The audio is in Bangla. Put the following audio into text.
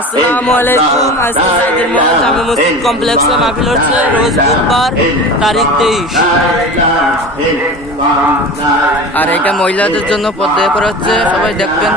আসসালামু আলাইকুম। আজকে সাইদের মহল জামে মসজিদ কমপ্লেক্সে মাহফিল হচ্ছে রোজ বুধবার তারিখ 23। আর এটা মহিলাদের জন্য পর্দায় করা হচ্ছে, সবাই দেখবেন।